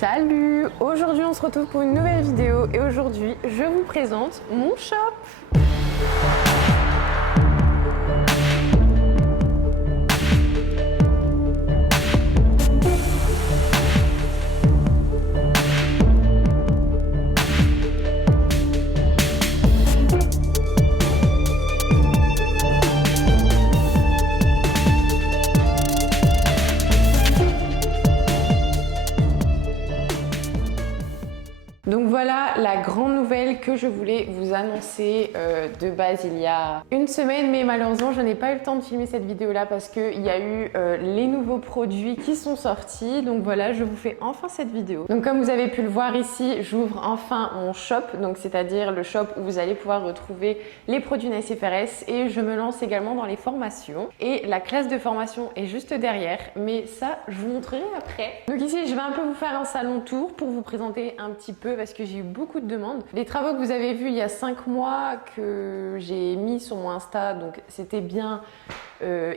Salut! Aujourd'hui on se retrouve pour une nouvelle vidéo et aujourd'hui je vous présente mon shop. Donc voilà la grande nouvelle que je voulais vous annoncer de base il y a une semaine, mais malheureusement je n'ai pas eu le temps de filmer cette vidéo là parce qu'il y a eu les nouveaux produits qui sont sortis. Donc voilà, je vous fais enfin cette vidéo. Donc comme vous avez pu le voir ici, j'ouvre enfin mon shop, donc c'est-à-dire le shop où vous allez pouvoir retrouver les produits NiceFRS, et je me lance également dans les formations. Et la classe de formation est juste derrière, mais ça je vous montrerai après. Donc ici je vais un peu vous faire un salon tour pour vous présenter un petit peu parce que j'ai eu beaucoup de demandes. Les travaux que vous avez vus il y a 5 mois que j'ai mis sur mon Insta, donc c'était bien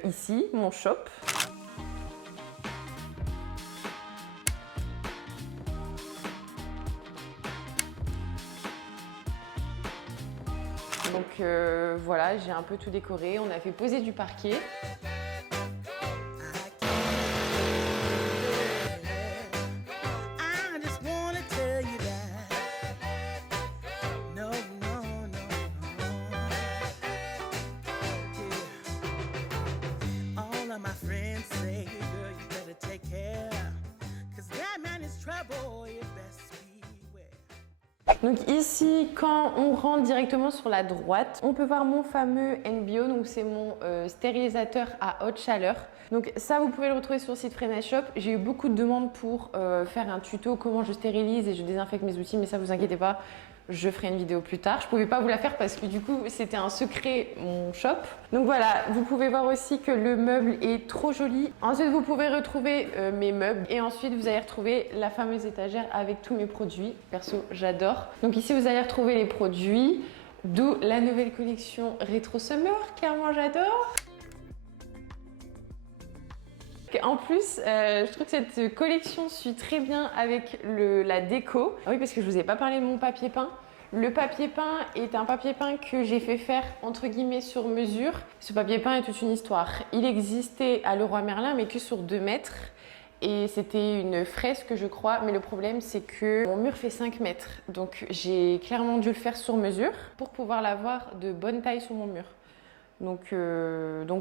ici, mon shop. Donc voilà, j'ai un peu tout décoré, on a fait poser du parquet. Donc ici, quand on rentre directement sur la droite, on peut voir mon fameux NBO, donc c'est mon stérilisateur à haute chaleur. Donc ça, vous pouvez le retrouver sur le site Freenet Shop. J'ai eu beaucoup de demandes pour faire un tuto comment je stérilise et je désinfecte mes outils, mais ça, vous inquiétez pas, je ferai une vidéo plus tard. Je pouvais pas vous la faire parce que du coup, c'était un secret, mon shop. Donc voilà, vous pouvez voir aussi que le meuble est trop joli. Ensuite, vous pouvez retrouver mes meubles et ensuite, vous allez retrouver la fameuse étagère avec tous mes produits. Perso, j'adore. Donc ici, vous allez retrouver les produits, d'où la nouvelle collection Retro Summer, clairement j'adore. En plus, je trouve que cette collection suit très bien avec la déco. Ah oui, parce que je vous ai pas parlé de mon papier peint. Le papier peint est un papier peint que j'ai fait faire entre guillemets sur mesure. Ce papier peint est toute une histoire. Il existait à Leroy Merlin, mais que sur 2 mètres. Et c'était une fresque, je crois, mais le problème c'est que mon mur fait 5 mètres. Donc j'ai clairement dû le faire sur mesure pour pouvoir l'avoir de bonne taille sur mon mur. Donc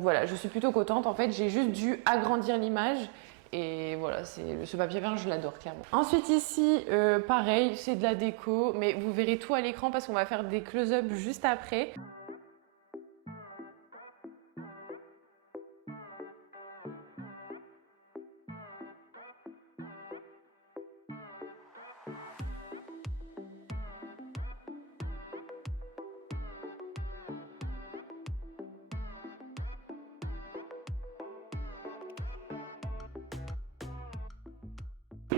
voilà, je suis plutôt contente. En fait, j'ai juste dû agrandir l'image. Et voilà, ce papier peint, je l'adore clairement. Ensuite ici, pareil, c'est de la déco, mais vous verrez tout à l'écran parce qu'on va faire des close-up juste après.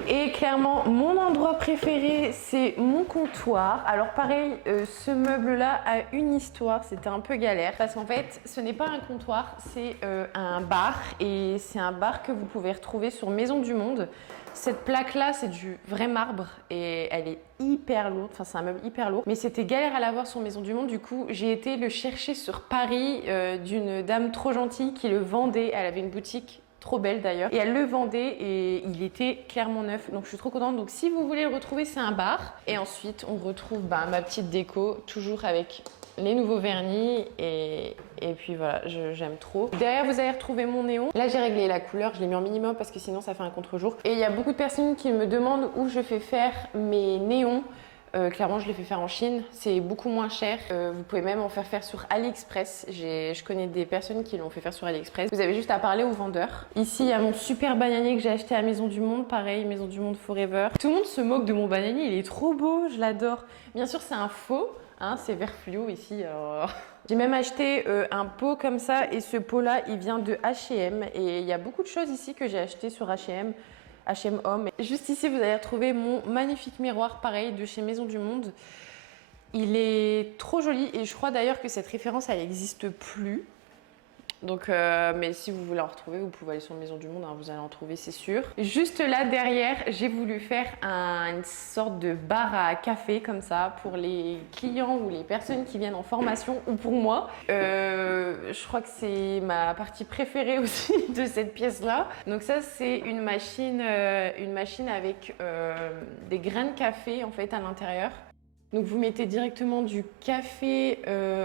Et clairement, mon endroit préféré, c'est mon comptoir. Alors pareil, ce meuble-là a une histoire, c'était un peu galère. Parce qu'en fait, ce n'est pas un comptoir, c'est un bar. Et c'est un bar que vous pouvez retrouver sur Maison du Monde. Cette plaque-là, c'est du vrai marbre et elle est hyper lourde. Enfin, c'est un meuble hyper lourd. Mais c'était galère à l'avoir sur Maison du Monde. Du coup, j'ai été le chercher sur Paris d'une dame trop gentille qui le vendait. Elle avait une boutique trop belle d'ailleurs, et elle le vendait et il était clairement neuf, donc je suis trop contente. Donc si vous voulez le retrouver, c'est un bar. Et ensuite on retrouve ma petite déco, toujours avec les nouveaux vernis et puis voilà, j'aime trop. Derrière vous allez retrouver mon néon. Là j'ai réglé la couleur, je l'ai mis en minimum parce que sinon ça fait un contre-jour. Et il y a beaucoup de personnes qui me demandent où je fais faire mes néons. Clairement, je les fais faire en Chine, c'est beaucoup moins cher. Vous pouvez même en faire faire sur AliExpress. Je connais des personnes qui l'ont fait faire sur AliExpress. Vous avez juste à parler au vendeur. Ici, il y a mon super bananier que j'ai acheté à Maison du Monde. Pareil, Maison du Monde Forever. Tout le monde se moque de mon bananier, il est trop beau, je l'adore. Bien sûr, c'est un faux, hein, c'est vert fluo ici. Alors... J'ai même acheté un pot comme ça et ce pot-là, il vient de H&M. Et il y a beaucoup de choses ici que j'ai acheté sur H&M. H&M Homme. Juste ici, vous allez retrouver mon magnifique miroir, pareil, de chez Maison du Monde. Il est trop joli et je crois d'ailleurs que cette référence, elle n'existe plus. Donc, mais si vous voulez en retrouver, vous pouvez aller sur Maison du Monde, hein, vous allez en trouver, c'est sûr. Juste là derrière, j'ai voulu faire une sorte de bar à café comme ça pour les clients ou les personnes qui viennent en formation ou pour moi. Je crois que c'est ma partie préférée aussi de cette pièce-là. Donc ça, c'est une machine avec des grains de café en fait à l'intérieur. Donc vous mettez directement du café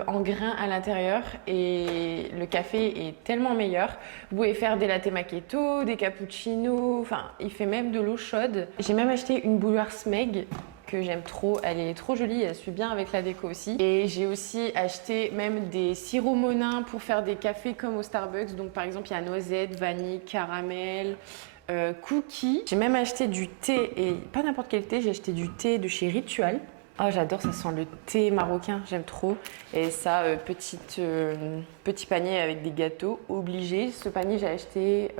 en grains à l'intérieur et le café est tellement meilleur. Vous pouvez faire des latte macchiato, des cappuccinos, enfin il fait même de l'eau chaude. J'ai même acheté une bouilloire Smeg que j'aime trop, elle est trop jolie, elle suit bien avec la déco aussi. Et j'ai aussi acheté même des sirops Monin pour faire des cafés comme au Starbucks. Donc par exemple il y a noisette, vanille, caramel, cookies. J'ai même acheté du thé et pas n'importe quel thé, j'ai acheté du thé de chez Ritual. Oh, j'adore, ça sent le thé marocain, j'aime trop. Et ça, petit panier avec des gâteaux, obligé. Ce panier, j'ai acheté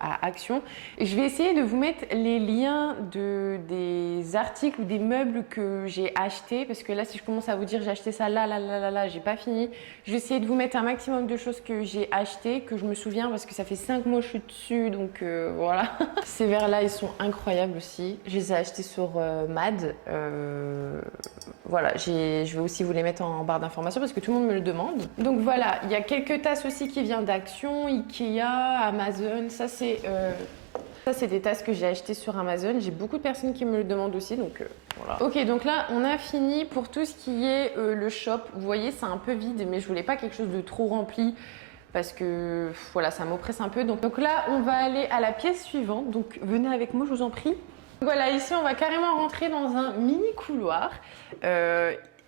à Action. Et je vais essayer de vous mettre les liens des articles ou des meubles que j'ai achetés. Parce que là, si je commence à vous dire j'ai acheté ça là, j'ai pas fini. Je vais essayer de vous mettre un maximum de choses que j'ai achetées, que je me souviens parce que ça fait 5 mois que je suis dessus. Donc voilà. Ces verres-là, ils sont incroyables aussi. Je les ai achetés sur MAD. Voilà, je vais aussi vous les mettre en barre d'informations parce que tout le monde me le demande. Donc voilà, il y a quelques tasses aussi qui viennent d'Action, Ikea, Amazon. Ça c'est des tasses que j'ai achetées sur Amazon. J'ai beaucoup de personnes qui me le demandent aussi, donc voilà. Ok, donc là on a fini pour tout ce qui est le shop. Vous voyez, c'est un peu vide, mais je voulais pas quelque chose de trop rempli parce que voilà, ça m'oppresse un peu. Donc là, on va aller à la pièce suivante. Donc venez avec moi, je vous en prie. Voilà, ici on va carrément rentrer dans un mini couloir.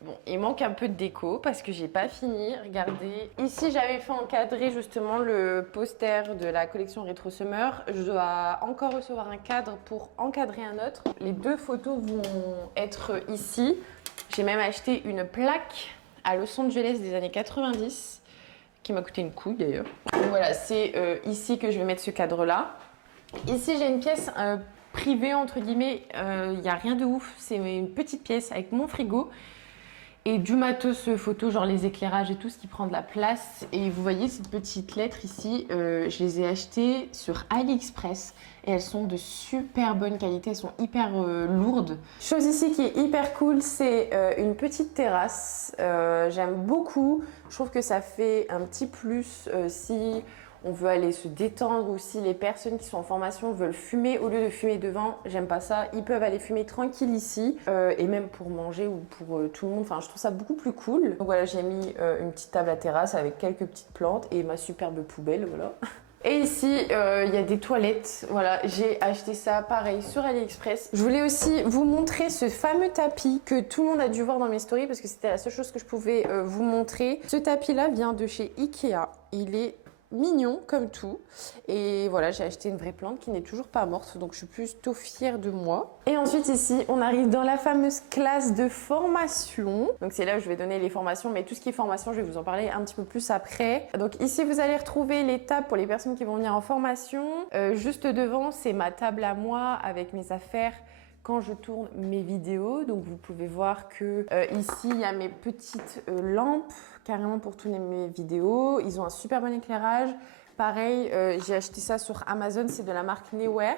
Bon, il manque un peu de déco parce que j'ai pas fini. Regardez, ici j'avais fait encadrer justement le poster de la collection Retro Summer. Je dois encore recevoir un cadre pour encadrer un autre. Les deux photos vont être ici. J'ai même acheté une plaque à Los Angeles des années 90 qui m'a coûté une couille d'ailleurs. Voilà, c'est ici que je vais mettre ce cadre-là. Ici j'ai une pièce privée entre guillemets, il n'y a rien de ouf, c'est une petite pièce avec mon frigo et du matos photo, genre les éclairages et tout ce qui prend de la place. Et vous voyez ces petites lettres ici, je les ai achetées sur AliExpress et elles sont de super bonne qualité, elles sont hyper lourdes. Chose ici qui est hyper cool, c'est une petite terrasse, j'aime beaucoup, je trouve que ça fait un petit plus si on veut aller se détendre ou si les personnes qui sont en formation veulent fumer au lieu de fumer devant, j'aime pas ça. Ils peuvent aller fumer tranquille ici et même pour manger ou pour tout le monde. Enfin, je trouve ça beaucoup plus cool. Donc voilà, j'ai mis une petite table à terrasse avec quelques petites plantes et ma superbe poubelle, voilà. Et ici, il y a des toilettes. Voilà, j'ai acheté ça pareil sur AliExpress. Je voulais aussi vous montrer ce fameux tapis que tout le monde a dû voir dans mes stories parce que c'était la seule chose que je pouvais vous montrer. Ce tapis-là vient de chez Ikea. Il est mignon comme tout et voilà, j'ai acheté une vraie plante qui n'est toujours pas morte, donc je suis plutôt fière de moi. Et ensuite ici on arrive dans la fameuse classe de formation, donc c'est là où je vais donner les formations, mais tout ce qui est formation je vais vous en parler un petit peu plus après. Donc ici vous allez retrouver les tables pour les personnes qui vont venir en formation. Juste devant c'est ma table à moi avec mes affaires quand je tourne mes vidéos. Donc vous pouvez voir que ici il y a mes petites lampes carrément pour tourner mes vidéos. Ils ont un super bon éclairage. Pareil, j'ai acheté ça sur Amazon, c'est de la marque Neewer.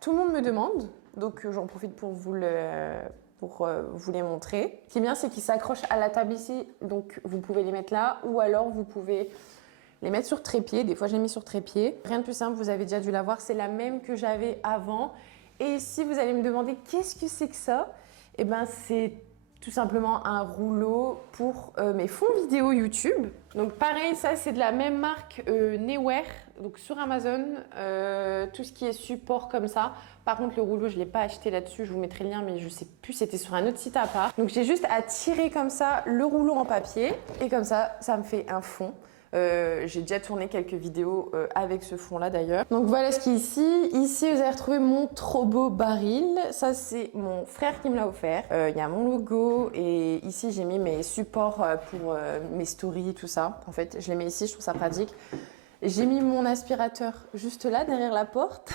Tout le monde me demande, donc j'en profite pour vous les montrer. Ce qui est bien, c'est qu'ils s'accrochent à la table ici, donc vous pouvez les mettre là, ou alors vous pouvez les mettre sur trépied. Des fois, je les mets sur trépied. Rien de plus simple, vous avez déjà dû la voir, c'est la même que j'avais avant. Et si vous allez me demander qu'est-ce que c'est que ça, eh ben c'est tout simplement un rouleau pour mes fonds vidéo YouTube. Donc pareil, ça c'est de la même marque Neewer, donc sur Amazon, tout ce qui est support comme ça. Par contre le rouleau je ne l'ai pas acheté là-dessus, je vous mettrai le lien mais je sais plus, c'était sur un autre site à part. Donc j'ai juste à tirer comme ça le rouleau en papier et comme ça me fait un fond. J'ai déjà tourné quelques vidéos avec ce fond là d'ailleurs. Donc voilà ce qui est ici. Ici vous allez retrouver mon trop beau baril. Ça c'est mon frère qui me l'a offert. Il y a mon logo et ici j'ai mis mes supports pour mes stories, tout ça. En fait je les mets ici, je trouve ça pratique. J'ai mis mon aspirateur juste là derrière la porte.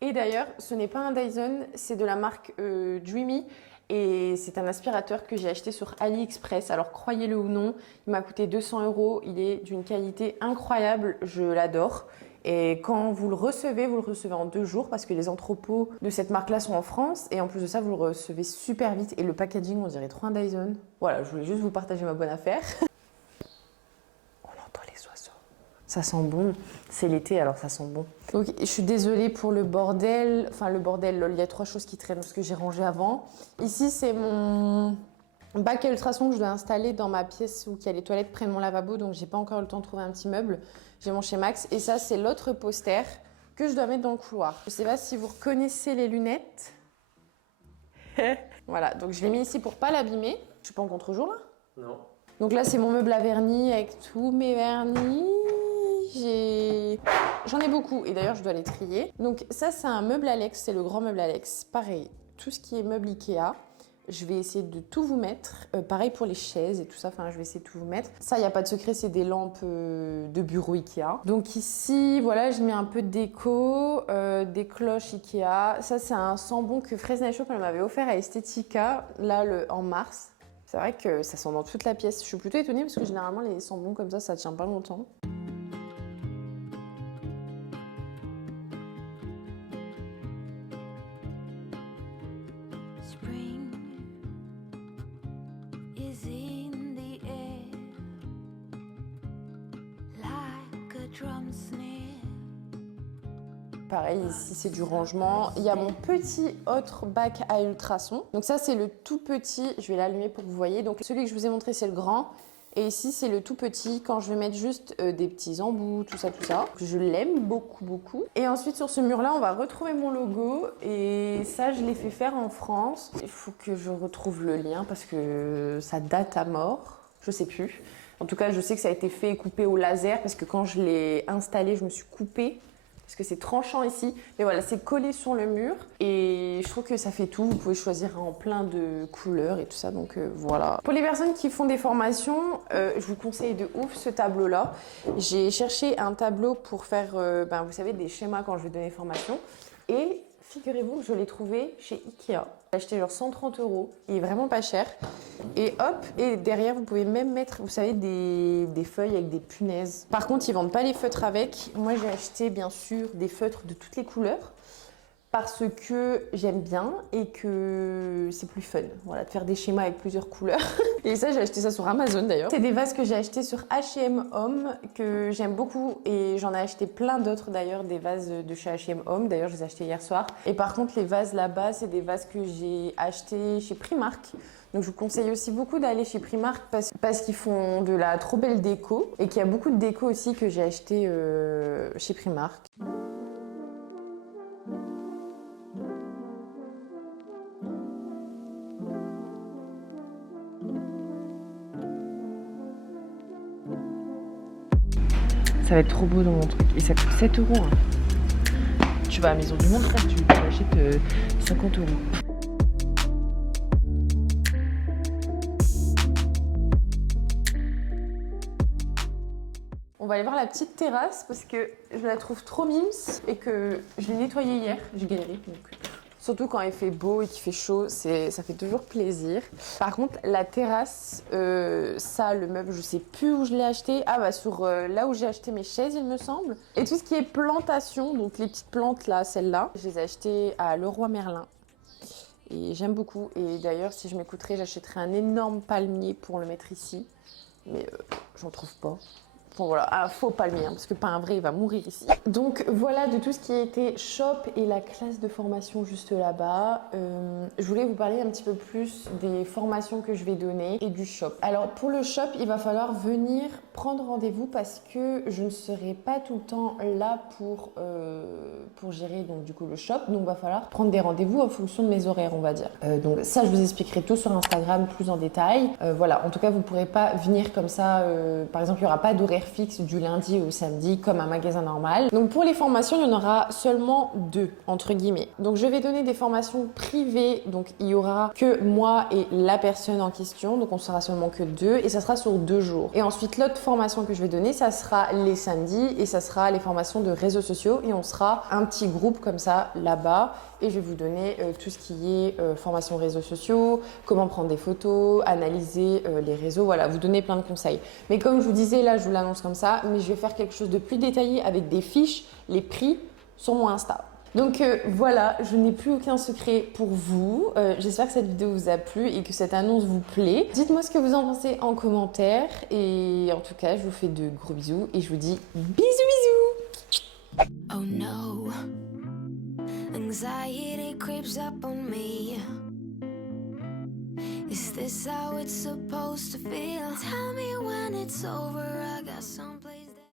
Et d'ailleurs, ce n'est pas un Dyson, c'est de la marque Dreamy. Et c'est un aspirateur que j'ai acheté sur AliExpress. Alors croyez-le ou non, il m'a coûté 200 €. Il est d'une qualité incroyable, je l'adore. Et quand vous le recevez en 2 jours parce que les entrepôts de cette marque-là sont en France. Et en plus de ça, vous le recevez super vite. Et le packaging, on dirait trop un Dyson. Voilà, je voulais juste vous partager ma bonne affaire. On entend les oiseaux. Ça sent bon. C'est l'été, alors ça sent bon. Donc, je suis désolée pour le bordel. Enfin, le bordel, lol. Il y a 3 choses qui traînent parce que j'ai rangé avant. Ici, c'est mon bac à ultrasons que je dois installer dans ma pièce où il y a les toilettes près de mon lavabo. Donc, j'ai pas encore eu le temps de trouver un petit meuble. J'ai mon chez Max. Et ça, c'est l'autre poster que je dois mettre dans le couloir. Je sais pas si vous reconnaissez les lunettes. Voilà, donc je l'ai mis ici pour pas l'abîmer. Je suis pas en contre-jour là? Non. Donc là, c'est mon meuble à vernis avec tous mes vernis. J'en ai beaucoup et d'ailleurs, je dois les trier. Donc ça, c'est un meuble Alex, c'est le grand meuble Alex. Pareil, tout ce qui est meuble Ikea, je vais essayer de tout vous mettre. Pareil pour les chaises et tout ça, enfin, je vais essayer de tout vous mettre. Ça, il n'y a pas de secret, c'est des lampes de bureau Ikea. Donc ici, voilà, j'ai mis un peu de déco, des cloches Ikea. Ça, c'est un sambon que Fresnel Shop elle m'avait offert à Estetica, là, en mars. C'est vrai que ça sent dans toute la pièce. Je suis plutôt étonnée parce que généralement, les sambons comme ça tient pas longtemps. Pareil, ici c'est du rangement. Il y a mon petit autre bac à ultrasons. Donc ça c'est le tout petit, je vais l'allumer pour que vous voyez. Donc celui que je vous ai montré c'est le grand. Et ici c'est le tout petit quand je vais mettre juste des petits embouts, tout ça, tout ça. Je l'aime beaucoup, beaucoup. Et ensuite sur ce mur là on va retrouver mon logo. Et ça je l'ai fait faire en France. Il faut que je retrouve le lien parce que ça date à mort. Je sais plus. En tout cas je sais que ça a été fait et coupé au laser parce que quand je l'ai installé je me suis coupée. Parce que c'est tranchant ici, mais voilà, c'est collé sur le mur et je trouve que ça fait tout. Vous pouvez choisir en plein de couleurs et tout ça, donc voilà. Pour les personnes qui font des formations, je vous conseille de ouf ce tableau-là. J'ai cherché un tableau pour faire, vous savez, des schémas quand je vais donner formation et figurez-vous que je l'ai trouvé chez Ikea. J'ai acheté genre 130 €, il est vraiment pas cher. Et hop, et derrière vous pouvez même mettre, vous savez, des feuilles avec des punaises. Par contre, ils vendent pas les feutres avec. Moi, j'ai acheté bien sûr des feutres de toutes les couleurs parce que j'aime bien et que c'est plus fun, voilà, de faire des schémas avec plusieurs couleurs. Et ça, j'ai acheté ça sur Amazon d'ailleurs. C'est des vases que j'ai achetés sur H&M Home que j'aime beaucoup et j'en ai acheté plein d'autres d'ailleurs, des vases de chez H&M Home. D'ailleurs, je les ai achetés hier soir. Et par contre, les vases là-bas, c'est des vases que j'ai achetés chez Primark. Donc je vous conseille aussi beaucoup d'aller chez Primark parce qu'ils font de la trop belle déco et qu'il y a beaucoup de déco aussi que j'ai acheté chez Primark. Ça va être trop beau dans mon truc. Et ça coûte 7 €. Hein. Tu vas à la Maison du Monde, frère, tu achètes 50 €. On va aller voir la petite terrasse parce que je la trouve trop mimes et que je l'ai nettoyée hier. J'ai galéré. Donc... Surtout quand il fait beau et qu'il fait chaud, ça fait toujours plaisir. Par contre, la terrasse, ça, le meuble, je sais plus où je l'ai acheté. Ah bah sur là où j'ai acheté mes chaises, il me semble. Et tout ce qui est plantation, donc les petites plantes là, celles-là, je les ai achetées à Leroy Merlin. Et j'aime beaucoup. Et d'ailleurs, si je m'écouterais, j'achèterais un énorme palmier pour le mettre ici. Mais j'en trouve pas. Bon voilà, un faux palmier, hein, parce que pas un vrai, il va mourir ici. Donc voilà de tout ce qui était shop et la classe de formation juste là-bas. Je voulais vous parler un petit peu plus des formations que je vais donner et du shop. Alors pour le shop, il va falloir venir prendre rendez-vous parce que je ne serai pas tout le temps là pour gérer donc, du coup le shop. Donc il va falloir prendre des rendez-vous en fonction de mes horaires, on va dire. Donc ça, je vous expliquerai tout sur Instagram plus en détail. Voilà, en tout cas, vous ne pourrez pas venir comme ça. Par exemple, il n'y aura pas d'horaire fixe du lundi au samedi comme un magasin normal. Donc pour les formations, il y en aura seulement 2 entre guillemets. Donc je vais donner des formations privées, donc il y aura que moi et la personne en question, donc on sera seulement que 2 et ça sera sur 2 jours. Et ensuite l'autre formation que je vais donner, ça sera les samedis et ça sera les formations de réseaux sociaux et on sera un petit groupe comme ça là-bas et je vais vous donner tout ce qui est formation réseaux sociaux, comment prendre des photos, analyser les réseaux, voilà, vous donner plein de conseils. Mais comme je vous disais, là je vous l'annonce comme ça, mais je vais faire quelque chose de plus détaillé avec des fiches, les prix sur mon Insta. Donc voilà, je n'ai plus aucun secret pour vous. J'espère que cette vidéo vous a plu et que cette annonce vous plaît. Dites-moi ce que vous en pensez en commentaire. Et en tout cas, je vous fais de gros bisous et je vous dis bisous bisous. Oh no, anxiety creeps up on me. Is this how it's supposed to feel? Tell me when it's over, I got someplace